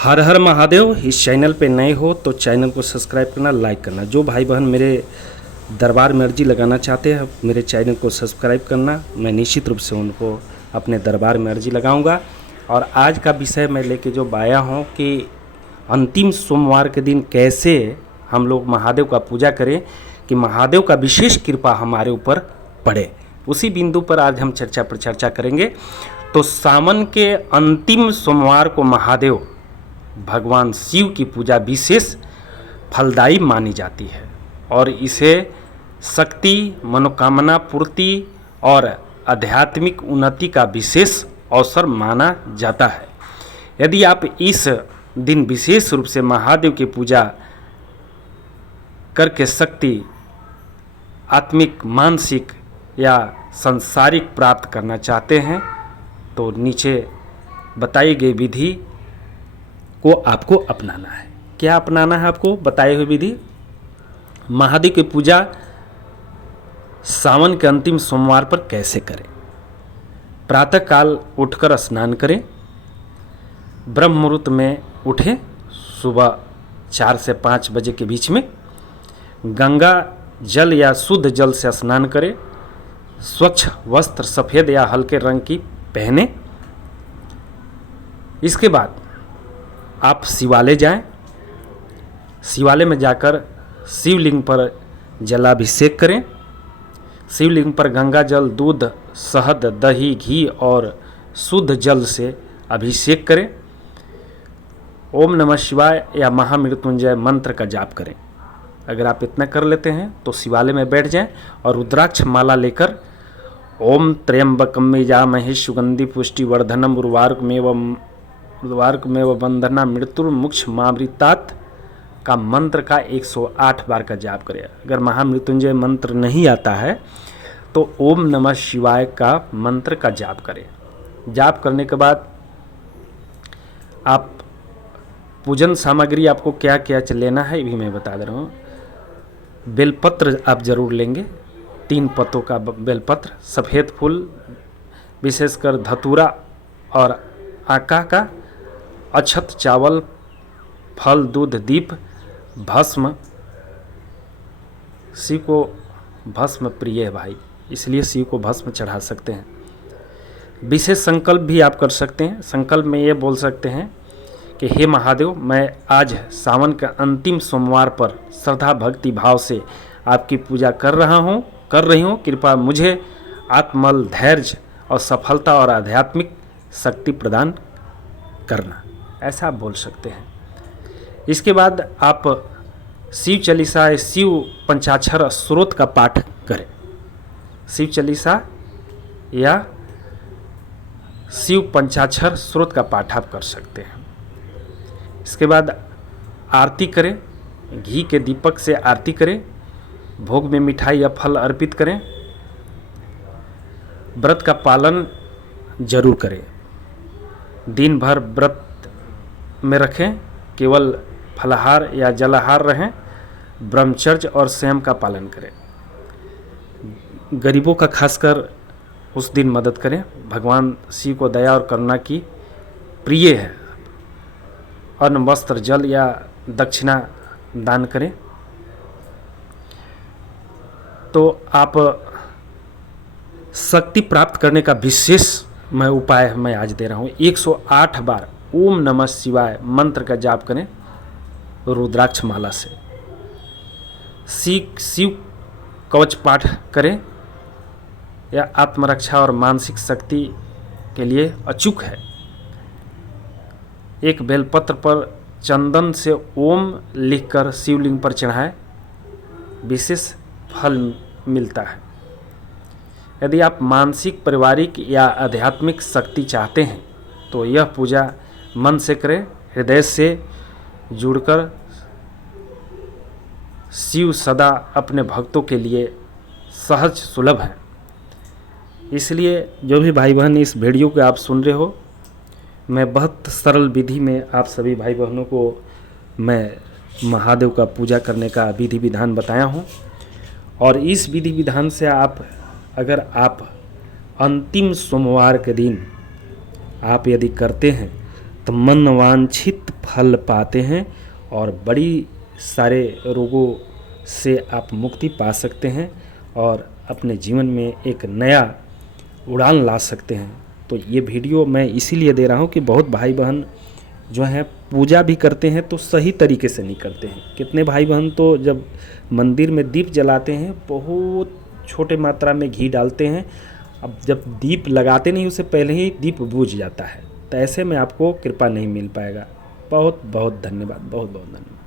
हर हर महादेव। इस चैनल पे नए हो तो चैनल को सब्सक्राइब करना, लाइक करना। जो भाई बहन मेरे दरबार में अर्जी लगाना चाहते हैं मेरे चैनल को सब्सक्राइब करना, मैं निश्चित रूप से उनको अपने दरबार में अर्जी लगाऊंगा। और आज का विषय मैं लेके जो आया हूँ कि अंतिम सोमवार के दिन कैसे हम लोग महादेव का पूजा करें कि महादेव का विशेष कृपा हमारे ऊपर पड़े, उसी बिंदु पर आज हम चर्चा पर चर्चा करेंगे। तो सावन के अंतिम सोमवार को महादेव भगवान शिव की पूजा विशेष फलदायी मानी जाती है और इसे शक्ति, मनोकामना पूर्ति और आध्यात्मिक उन्नति का विशेष अवसर माना जाता है। यदि आप इस दिन विशेष रूप से महादेव की पूजा करके शक्ति, आत्मिक, मानसिक या सांसारिक प्राप्त करना चाहते हैं तो नीचे बताई गई विधि को आपको अपनाना है। क्या अपनाना है आपको बताई हुई विधि? महादेव की पूजा सावन के अंतिम सोमवार पर कैसे करें? प्रातःकाल उठकर स्नान करें, ब्रह्म मुहूर्त में उठें, सुबह 4 से 5 बजे के बीच में गंगा जल या शुद्ध जल से स्नान करें, स्वच्छ वस्त्र सफ़ेद या हल्के रंग की पहने। इसके बाद आप शिवालय जाएं, शिवालय में जाकर शिवलिंग पर जलाभिषेक करें। शिवलिंग पर गंगा जल, दूध, शहद, दही, घी और शुद्ध जल से अभिषेक करें। ओम नमः शिवाय या महामृत्युंजय मंत्र का जाप करें। अगर आप इतना कर लेते हैं तो शिवालय में बैठ जाएं और रुद्राक्ष माला लेकर ओम त्र्यंबकम यजामहे सुगंधि पुष्टिवर्धनम उर्वारुकमेव बंधना मृत्युर्मुक्षमामृतात् का मंत्र का 108 बार का जाप करें। अगर महामृत्युंजय मंत्र नहीं आता है तो ओम नमः शिवाय का मंत्र का जाप करें। जाप करने के बाद आप पूजन सामग्री आपको क्या क्या लेना है ये भी मैं बता दे रहा हूँ। बेलपत्र आप जरूर लेंगे, 3 पत्तों का बेलपत्र, सफ़ेद फूल, विशेषकर धतूरा और आका का, अक्षत, चावल, फल, दूध, दीप, भस्म। शिव को भस्म प्रिय है भाई, इसलिए शिव को भस्म चढ़ा सकते हैं। विशेष संकल्प भी आप कर सकते हैं। संकल्प में ये बोल सकते हैं कि हे महादेव, मैं आज सावन का अंतिम सोमवार पर श्रद्धा भक्ति भाव से आपकी पूजा कर रही हूँ। कृपया मुझे आत्मबल, धैर्य और सफलता और आध्यात्मिक शक्ति प्रदान करना, ऐसा आप बोल सकते हैं। इसके बाद आप शिव चालीसा, शिव पंचाक्षर स्रोत का पाठ करें। शिव चालीसा या शिव पंचाक्षर स्रोत का पाठ आप कर सकते हैं। इसके बाद आरती करें, घी के दीपक से आरती करें, भोग में मिठाई या फल अर्पित करें। व्रत का पालन जरूर करें, दिन भर व्रत में रखें, केवल फलाहार या जलाहार रहें, ब्रह्मचर्य और संयम का पालन करें। गरीबों का खासकर उस दिन मदद करें। भगवान शिव को दया और करुणा की प्रिय है। अन्न, वस्त्र, जल या दक्षिणा दान करें। तो आप शक्ति प्राप्त करने का विशेष उपाय मैं आज दे रहा हूँ। 108 बार ओम नमः शिवाय मंत्र का जाप करें रुद्राक्ष माला से। शिव कवच पाठ करें, यह आत्मरक्षा और मानसिक शक्ति के लिए अचूक है। एक बेलपत्र पर चंदन से ओम लिखकर शिवलिंग पर चढ़ाएं, विशेष फल मिलता है। यदि आप मानसिक, पारिवारिक या आध्यात्मिक शक्ति चाहते हैं तो यह पूजा मन से करें, हृदय से जुड़कर। शिव सदा अपने भक्तों के लिए सहज सुलभ है। इसलिए जो भी भाई बहन इस वीडियो को आप सुन रहे हो, मैं बहुत सरल विधि में आप सभी भाई बहनों को मैं महादेव का पूजा करने का विधि विधान बताया हूँ। और इस विधि विधान से अगर आप अंतिम सोमवार के दिन आप यदि करते हैं तुरंत मनवांछित फल पाते हैं और बड़ी सारे रोगों से आप मुक्ति पा सकते हैं और अपने जीवन में एक नया उड़ान ला सकते हैं। तो ये वीडियो मैं इसीलिए दे रहा हूँ कि बहुत भाई बहन जो हैं पूजा भी करते हैं तो सही तरीके से नहीं करते हैं। कितने भाई बहन तो जब मंदिर में दीप जलाते हैं बहुत छोटे मात्रा में घी डालते हैं, अब जब दीप लगाते नहीं उससे पहले ही दीप बुझ जाता है। तो ऐसे में आपको कृपा नहीं मिल पाएगा। बहुत बहुत धन्यवाद, बहुत बहुत धन्यवाद।